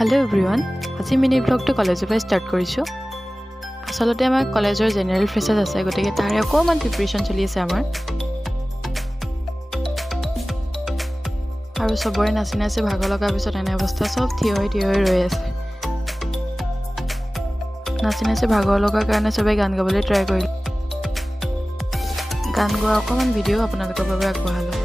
Hello everyone, আজি mini ব্লগটো কলেজৰ পৰা ষ্টাৰ্ট কৰিছো। আসলতে আমাৰ কলেজৰ জেনেৰেল ফ্ৰেছাৰ্ছ আছে, গতিকে তাৰে অকমান প্ৰিপাৰেচন চলি আছে আমাৰ। আৰু সবৰে নাচি নাচি ভাগৰ লগাৰ পিছত এনে অৱস্থা, সব থিয় হৈ ৰৈ আছে। নাচি নাচি ভাগৰ লগাৰ কাৰণে সবে গান গাবলৈ ট্ৰাই কৰিলে। গান গোৱা অকমান ভিডিঅ' আপোনালোকৰ বাবে আগবঢ়ালো।